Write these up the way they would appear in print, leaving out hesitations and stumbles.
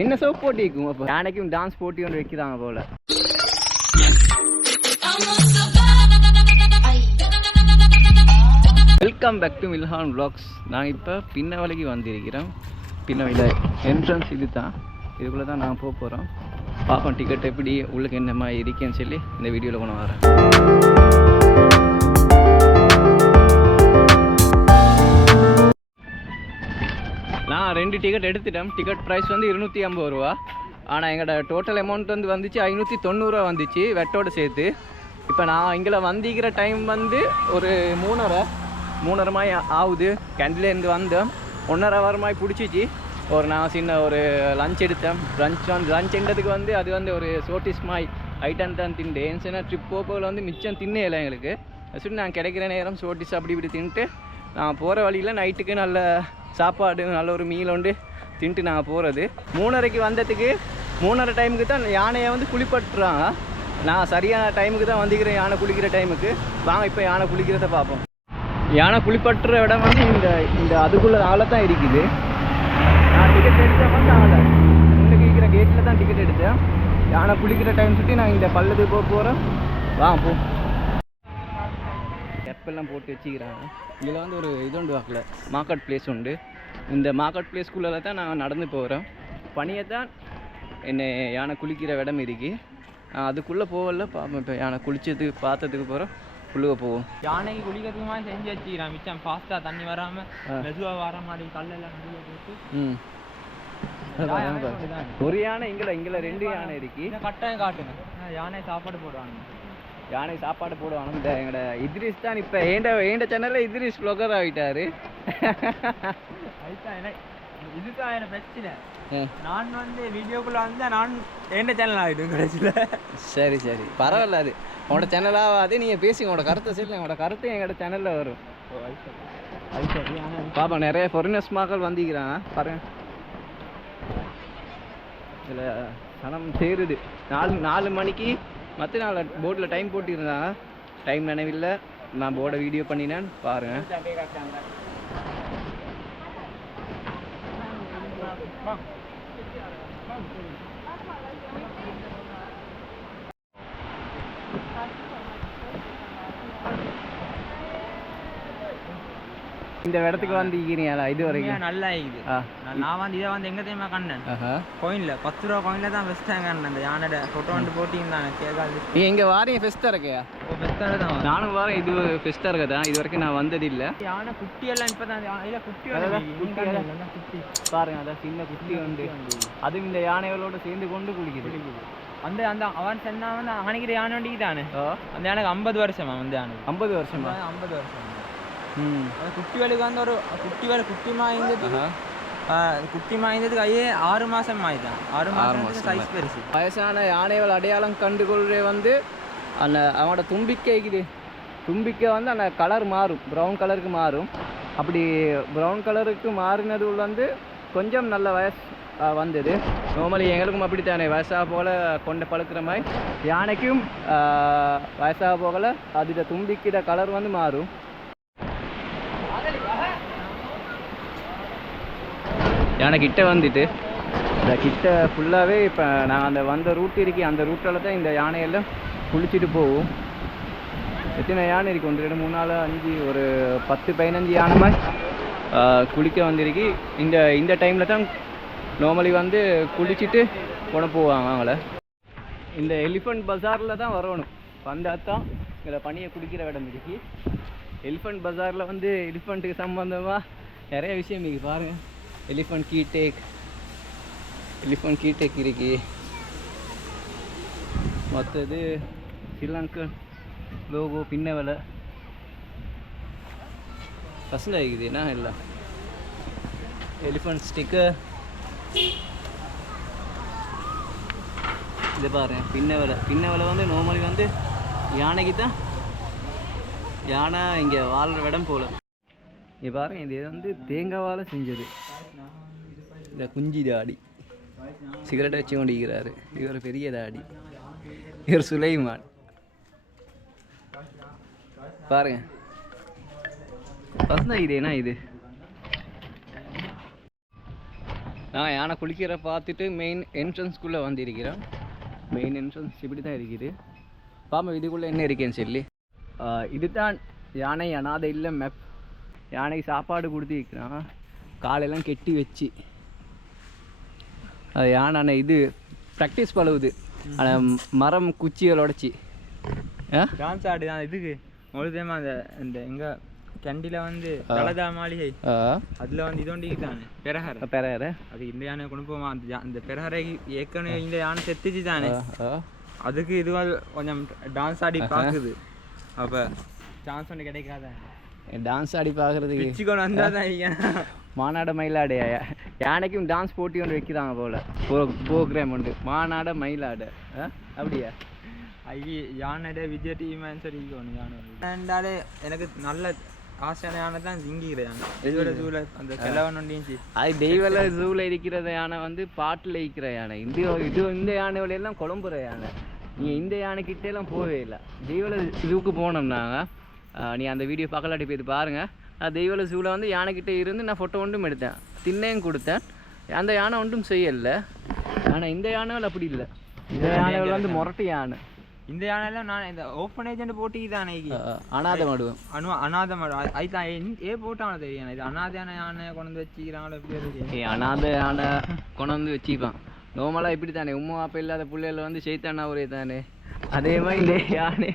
என்ன சோப் போட்டி இருக்கும் அப்போ யானைக்கும் டான்ஸ் போட்டி ஒன்று வைக்கிறாங்க போல. Welcome back to Milhan vlogs. நாங்கள் இப்போ பின்னவலைக்கு வந்திருக்கிறோம். பின்னவலையில் என்ட்ரன்ஸ் இது தான், இதுக்குள்ளே தான் நான் போக போகிறோம். பார்ப்போம் டிக்கெட் எப்படி உள்ளுக்கு என்ன மாதிரி இருக்கேன்னு சொல்லி இந்த வீடியோவில் கொண்டு வரேன். நான் 2 டிக்கெட் எடுத்துட்டேன். டிக்கெட் ப்ரைஸ் வந்து 250 ரூபா. ஆனால் எங்களோட டோட்டல் அமௌண்ட் வந்துச்சு 590 ரூபா வந்துச்சு வெட்டோடு சேர்த்து. இப்போ நான் இங்கே வந்திக்கிற டைம் வந்து ஒரு 3:30 மாதிரி ஆகுது. கேண்டிலேருந்து வந்தேன் 1.5 hour மாதிரி பிடிச்சிச்சு. நான் சின்ன ஒரு லஞ்ச் எடுத்தேன். லஞ்ச் எடுத்ததுக்கு வந்து அது வந்து ஒரு சோட்டிஸ் மாதிரி ஐட்டம் தான் திண்டேன். ஏன்னா ட்ரிப் போகல வந்து மிச்சம் தின்னேல எங்களுக்கு. சொல்லி நான் கிடைக்கிற நேரம் சோட்டிஸ் அப்படி இப்படி தின்ட்டு நான் போகிற வழியில் நைட்டுக்கு நல்ல சாப்பாடு நல்ல ஒரு மீல் உண்டு தின்ட்டு நான் போகிறது. 3:30க்கு வந்ததுக்கு 3:30 டைமுக்கு தான் யானையை வந்து குளிப்பட்டுறாங்க. நான் சரியான டைமுக்கு தான் வந்துக்கிறேன், யானை குளிக்கிற டைமுக்கு. வாங்க இப்போ யானை குளிக்கிறத பார்ப்போம். யானை குளிப்பட்டுற இடம் வந்து இந்த அதுக்குள்ளே ஆளை தான் இருக்குது. நான் டிக்கெட் எடுத்தேன் வந்து ஆளை முன்னுக்கு இருக்கிற கேட்டில் தான் டிக்கெட் எடுத்தேன். யானை குளிக்கிற டைம் சுற்றி நான் இந்த பள்ளத்துக்கு போக போகிறேன். வாங்க போ. எப்பெல்லாம் போட்டு வச்சுக்கிறாங்க. இதில் வந்து ஒரு இது உண்டு வாக்கில் மார்க்கெட் பிளேஸ் உண்டு. இந்த மார்க்கெட் பிளேஸ்குள்ளே தான் நான் நடந்து போகிறேன். பனியை தான் என்னை யானை குளிக்கிற இடம் இருக்கு. அதுக்குள்ளே போகல பார்ப்போம். இப்போ யானை குளிச்சதுக்கு பார்த்ததுக்கு போகிறோம். குளிக்க போவோம். யானைக்கு குளிக்கிறதுக்கு மாதிரி செஞ்சு வச்சுக்கிறான். மிச்சம் ஃபாஸ்ட்டாக தண்ணி வராமல் மெதுவாக வர மாதிரி கல்லெல்லாம் போட்டு. ஒரு யானை இங்கே 2 யானை இருக்கு. கட்டாயம் காட்டுங்க. யானை சாப்பாடு போடுவாங்க. யானை சாப்பாடு போடுவாங்க. இந்த எங்களோட இத்ரிஸ் தான் இப்போ ஏண்ட சேனலில் இத்ரிஸ் ப்ளாகர் ஆகிட்டாரு. இதுதான் எனக்கு பிரச்சனை. நான் வந்து வீடியோக்குள்ளே வந்து நான் ஏண்ட சேனல் ஆகிடும் கடைசியில். சரி பரவாயில்ல, அது உங்களோட சேனலாகாது. நீங்கள் பேசி உங்களோட கருத்தை சொல்லி உங்களோட கருத்து எங்களோட சேனலில் வரும். பாப்பா நிறைய ஃபாரினர்ஸ் மக்கள் வந்திக்கிறாங்க பாருங்க. இதில் சனம் சேருது 4 மணிக்கு. மற்ற நாள் போர்டில் டைம் போட்டிருந்தாங்க. டைம் நினைவில்லை, நான் போர்டை வீடியோ பண்ணினேன் பாருங்கள். இந்த இடத்துக்கு வந்து ஈக்கிறீங்களா இது வரைக்கும்? நல்லா இது. நான் வந்து இதை வந்து எங்க தெரியுமா கண்ணன் கோயின்ல 10 ரூபா கோயின்ல தான் ஃபெஸ்ட்டாக கண்ணன். அந்த யானோட ஃபோட்டோ வந்து போட்டிருந்தாங்க. கேட்காது நீ எங்கே வாரீங்க ஃபெஸ்ட்டாக இருக்கையா? ஃபெஸ்ட்டாக தான் நானும் வாரேன். இது ஃபெஸ்ட்டாக இருக்கதா? இது வரைக்கும் நான் வந்தது இல்லை. யானை குட்டியெல்லாம் இப்போ தான் இல்லை குட்டி பாருங்க. அதான் சின்ன குட்டி வந்து அதுவும் இந்த யானைகளோட சேர்ந்து கொண்டு குளிக்குது. அந்த அவன் சொன்னா வந்து அணைக்கிற யானை வண்டிக்கு தானே. அந்த யானைக்கு 50 வருஷமா. அந்த யானை 50 வருஷமா? 50 வருஷம். குட்டிகளுக்கு வந்து ஒரு குட்டி மாய்ந்ததுக்கு ஐயே 6 மாதம் ஆயிட்டான். 6 மாதம் சைஸ் பெருசு. வயசான யானைகள் அடையாளம் கண்டுகொள்றே வந்து அந்த அவனோட தும்பிக்கை வந்து அந்த கலர் மாறும், ப்ரௌன் கலருக்கு மாறும். அப்படி ப்ரௌன் கலருக்கு மாறினது வந்து கொஞ்சம் நல்ல வயசு வந்தது. நார்மலி எங்களுக்கும் அப்படித்தானே வயசாக போல் கொண்ட பழுக்கிற மாதிரி யானைக்கும் வயசாக போகல அதோட தும்பிக்கிற கலர் வந்து மாறும். யானை கிட்ட வந்துட்டு இந்த கிட்ட ஃபுல்லாகவே இப்போ நான் அந்த வந்த ரூட் இருக்கி அந்த ரூட்டில் தான் இந்த யானையெல்லாம் குளிச்சுட்டு போகும். எத்தனை யானை இருக்குது? 1 2 3 4 5 ஒரு 10-15 யானை மாதிரி குளிக்க வந்திருக்கு. இந்த டைமில் தான் நார்மலி வந்து குளிச்சுட்டு கொண்டு போவாங்க அவங்கள. இந்த எலிஃபண்ட் பஜாரில் தான் வரணும். வந்தால் தான் இதில் பனியை குடிக்கிற இடம் இருக்கு. எலிஃபண்ட் பஜாரில் வந்து எலிஃபண்ட்டுக்கு சம்மந்தமாக நிறைய விஷயம் இருக்குது பாருங்கள். எலிஃபண்ட் கீடேக் இருக்கு. மற்றது ஸ்ரீலங்கன் லோகோ பின்ன விலை பசங்க ஆகிக்குது. என்ன இல்லை எலிஃபண்ட் ஸ்டிக்கர் இது பாருங்க. பின்ன விலை வந்து நார்மலி வந்து யானைக்கு தான். யானை இங்கே வாழ்கிற இடம் போல். இது பாருங்க, இது வந்து தேங்காவால் செஞ்சது. இந்த குஞ்சி தாடி சிகரெட்டை வச்சு கொண்டிருக்கிறாரு. இவர் பெரிய தாடி. இவர் சுலைமான் பாருங்க. பசங்க இது என்ன இது? நான் யானை குளிக்கிற பார்த்துட்டு மெயின் என்ட்ரன்ஸ்குள்ளே வந்திருக்கிறேன். மெயின் என்ட்ரன்ஸ் இப்படி தான் இருக்குது. பாம்பு இதுக்குள்ளே என்ன இருக்கேன்னு சொல்லி இதுதான் யானை அனாதை இல்லை மேப். யானைக்கு சாப்பாடு கொடுத்துருக்கிறான் காலையெல்லாம் கெட்டி வச்சு. அது யானை இது ப்ராக்டிஸ் பழகுது மரம் குச்சிகள் உடச்சி டான்ஸ் ஆடு தான். இதுக்கு முழுதேமா அந்த இந்த எங்கள் கண்டியில் வந்து தலதா மாளிகை அதில் வந்து இதோண்டிக்கு பெரஹரை அது இந்த யானை கொண்டு போமா. அந்த பெரஹரை ஏற்கனவே இந்த யானை செத்துச்சு தானே, அதுக்கு இதுவாக கொஞ்சம் டான்ஸ் ஆடி பார்க்குது. அப்போ சான்ஸ் ஒன்று கிடைக்காத டான்ஸ் ஆடி பார்க்குறதுக்கு வச்சுக்கொண்டு வந்தால் தான் மாநாட மயிலாடு யானைக்கும் டான்ஸ் போட்டி ஒன்று வைக்கிறாங்க போல் ப்ரோக்ராம் உண்டு. மாநாட மயிலாடு அப்படியா? ஐயே யானைட விஜய் டிவின்னு சொல்லி ஒன்று யானை ரெண்டாலே எனக்கு நல்ல ஆசையான யானை தான் ஜிங்கிற யானை. தெய்வல ஜூவில் அந்த கிழவன் ஒண்டிச்சு. அது தெய்வல ஜூவில் இருக்கிற யானை வந்து பாட்டில் இருக்கிற யானை. இந்த யானைகளெல்லாம் குழம்புற யானை. நீங்கள் இந்த யானைக்கிட்டேலாம் போகவே இல்லை. தெய்வல ஜூவுக்கு போனோம்னாங்க, நீ அந்த வீடியோ பக்கலாட்டி போய் பாருங்கள். தெய்வல ஜூவில் வந்து யானைக்கிட்டே இருந்து நான் ஃபோட்டோ ஒன்றும் எடுத்தேன், திண்ணையும் கொடுத்தேன். அந்த யானை ஒன்றும் செய்யலை. ஆனால் இந்த யானைகள் அப்படி இல்லை. இந்த யானைகள் வந்து முரட்டு யானை. இந்த யானையெல்லாம் நான் இந்த ஓப்பனேஜ் போட்டி தானே அனாதை மாடுவேன். அனாதை மாடு அதுதான் போட்டானே தெரியும். இது அனாதையான யானை கொண்டு வந்து வச்சுக்கிறாங்களோ. அனாதை யானை கொண்டு வந்து வச்சுப்பான். நோமலாக இப்படி தானே உம்மா அப்பா இல்லாத பிள்ளைகள் வந்து செய்தானா ஒரே தானே. அதே மாதிரி இந்த யானை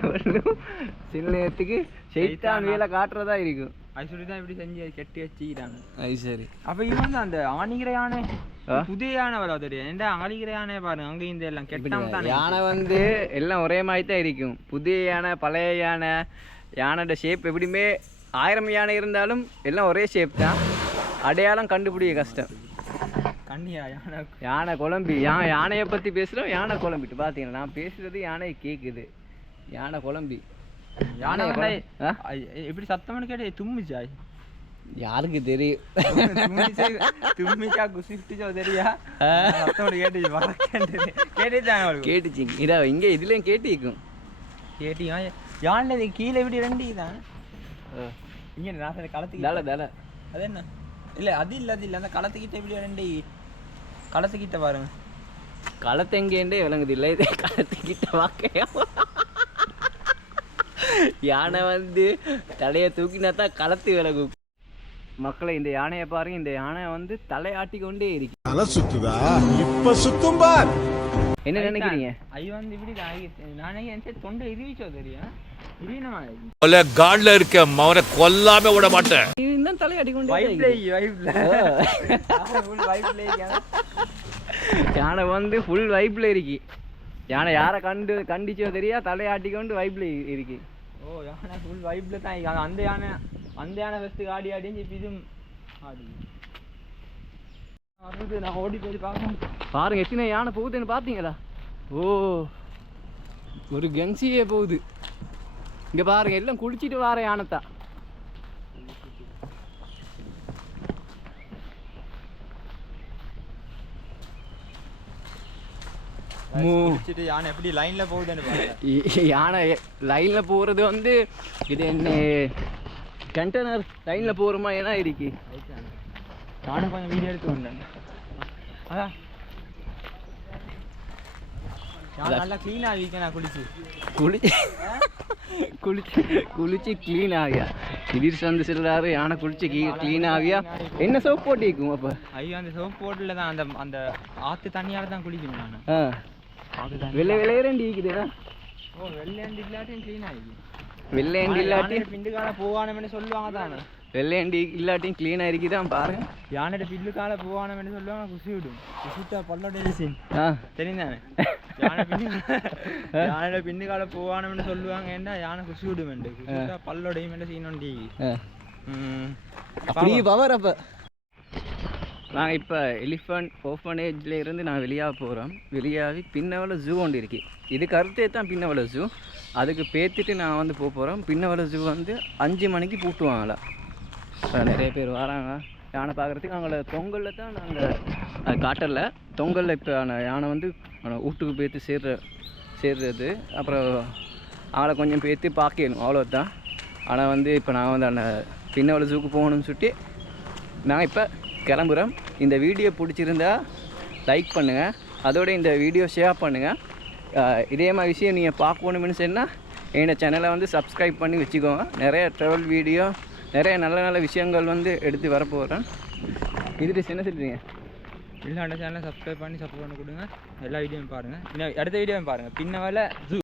சில நேரத்துக்கு செய்தான் வேலை காட்டுறதா இருக்கும். அது சொல்லி தான் இப்படி செஞ்சு கெட்டி வச்சுக்கிறாங்க. அது சரி. அப்போ இவன் அந்த ஆணிகிற யானை புதிய யானை வர தெரியும். ஏன்டா ஆணிகிற யானையை பாருங்க, அங்கே இந்த எல்லாம் கெட்டாம தான். யானை வந்து எல்லாம் ஒரே மாதிரி தான் இருக்கும். புதிய யானை பழைய யானை யானோட ஷேப் எப்படியுமே 1000 யானை இருந்தாலும் எல்லாம் ஒரே ஷேப் தான். அடையாளம் கண்டுபிடிக்க கஷ்டம். கண்ணியா யானை குழம்பி யானையை பற்றி பேசுகிறோம். யானை குழம்பிட்டு பார்த்தீங்கன்னா நான் பேசுகிறது யானை கேட்குது. யானை குழம்பி யானை எப்படி சத்தம்னு கேட்டு தும்மிச்சா? யாருக்கு தெரியும்? தும்மிச்சா குசிச்சோ தெரியா? சத்தம் கேட்டுச்சு. இதா இங்கே இதுலேயும் கேட்டிக்கும். கேட்டியா யானை கீழே இப்படி ரெண்டு தான் இங்கே நான் களத்துக்கு தலை அது என்ன இல்லை அது இல்லை அந்த களத்துக்கிட்ட இப்படி ரெண்டு களத்துக்கிட்ட பாருங்க. களத்து எங்கேண்டே விளங்குது இல்லை. இதே களத்துக்கிட்ட வாக்கையா யானை வந்து தலையை தூக்கினா தான் களத்து விலகும். மக்களை இந்த யானையை பாருங்க. இந்த யானை வந்து தலையாட்டி கொண்டே இருக்கு. தலை சுத்துதா? இப்ப சுத்தும் பார். என்ன நினைக்கிறீங்க? ஐ வந்து இப்படி நானே தொண்டை இருவிச்சோ தெரியும். காட்ல இருக்க மவனை கொல்லாம விட மாட்டேன். இன்னும் தலையாட்டி கொண்டே யானை வந்து ஃபுல் வைப்ல இருக்கு. யானை யாரை கண்டிச்சோ தெரியா தலையாட்டி கொண்டு வைப்ல இருக்கு. ஓ யானை ஃபுல் வைப்ல தான். அந்த யானை ஃபஸ்ட்டு ஆடி ஆடிஞ்சு இப்போ இதுவும் ஆடி. நான் ஓடி போய் பார்க்கணும். பாருங்க எத்தனை யானை போகுதுன்னு பார்த்தீங்களா? ஓ ஒரு கங்சியே போகுது. இங்கே பாருங்க எல்லாம் குளிச்சுட்டு வர யானைத்தான். யானை எப்படி லைன்ல போகுதுன்னு யானை லைன்ல போறது வந்து இது என்ன கண்டெய்னர் லைன்ல போறோமா ஏன்னா இருக்கு. நானும் கொஞ்சம் வீடியோ எடுத்து வந்தேன். அதான் நல்லா க்ளீன் ஆகிக்க. நான் குளிச்சு க்ளீன் ஆகியா? திடீர் வந்து சொல்றாரு யானை குளிச்சு க்ளீன் ஆகியா. என்ன சோப் போட்டிருக்கும் அப்போ? ஐயோ அந்த சோப் போட்டில் தான் அந்த ஆற்று தண்ணியால் தான் குளிக்கணும். நான் வெள்ளையரண்டி இருக்குதுடா. ஓ வெள்ளையண்டி இல்லாட்டியும் க்ளீன் ஆகிக்கு. வெள்ளையண்டி இல்லாட்டியும் பிண்டுக்கால போவானு சொல்லுவாங்க தானே. வெள்ளையண்டி இல்லாட்டியும் க்ளீன் ஆகிக்குதான் பாருங்க. யானையோட பில்லுக்கால போவானு சொல்லுவாங்க. குசி விடும் குசிட்டா பல்லோட சீன் தெரியுதானே. யானையோட பின்னுக்கால போவானு சொல்லுவாங்க. ஏன்டா யானை குசி விடும் குசிட்டா பல்லோடையும் சீன் ஒண்டி அப்படியே பவர். அப்போ நாங்கள் இப்போ எலிஃபண்ட் ஓஃபனேஜில் இருந்து நான் வெளியாக போகிறோம். வெளியாகி பின்னவள ஜூ ஒன்று இருக்கு. இது கருத்தே தான் பின்னவள ஜூ. அதுக்கு பேத்துட்டு நான் வந்து போகிறோம். பின்னவள ஜூ வந்து 5 மணிக்கு பூட்டுவாங்களா. நிறைய பேர் வராங்க யானை பார்க்குறதுக்கு. அவங்கள தொங்கலில் தான் நாங்கள் காட்டல. தொங்கலில் இப்போ யானை வந்து வீட்டுக்கு பேத்து சேர்றது. அப்புறம் அவளை கொஞ்சம் பேத்து பார்க்கணும் அவ்வளோதான். ஆனால் வந்து இப்போ நான் வந்து அந்த பின்னவள ஜூக்கு போகணும்னு சொல்லிட்டு நாங்கள் இப்போ கிளம்புறோம். இந்த வீடியோ பிடிச்சிருந்தா லைக் பண்ணுங்கள், அதோட இந்த வீடியோ ஷேர் பண்ணுங்கள். இதே மாதிரி விஷயம் நீங்கள் பார்க்கணும்னு சொன்னால் என்னோட சேனலை வந்து சப்ஸ்கிரைப் பண்ணி வச்சுக்கோங்க. நிறைய ட்ராவல் வீடியோ, நிறைய நல்ல நல்ல விஷயங்கள் வந்து எடுத்து வரப்போகிறேன். இதுட்டு என்ன சொல்கிறீங்க? இல்லை, அந்த சேனலை சப்ஸ்கிரைப் பண்ணி சப்போர்ட் பண்ணி கொடுங்க. எல்லா வீடியோவும் பாருங்கள். இன்னும் அடுத்த வீடியோவும் பாருங்கள். பின்ன வேலை ஜூ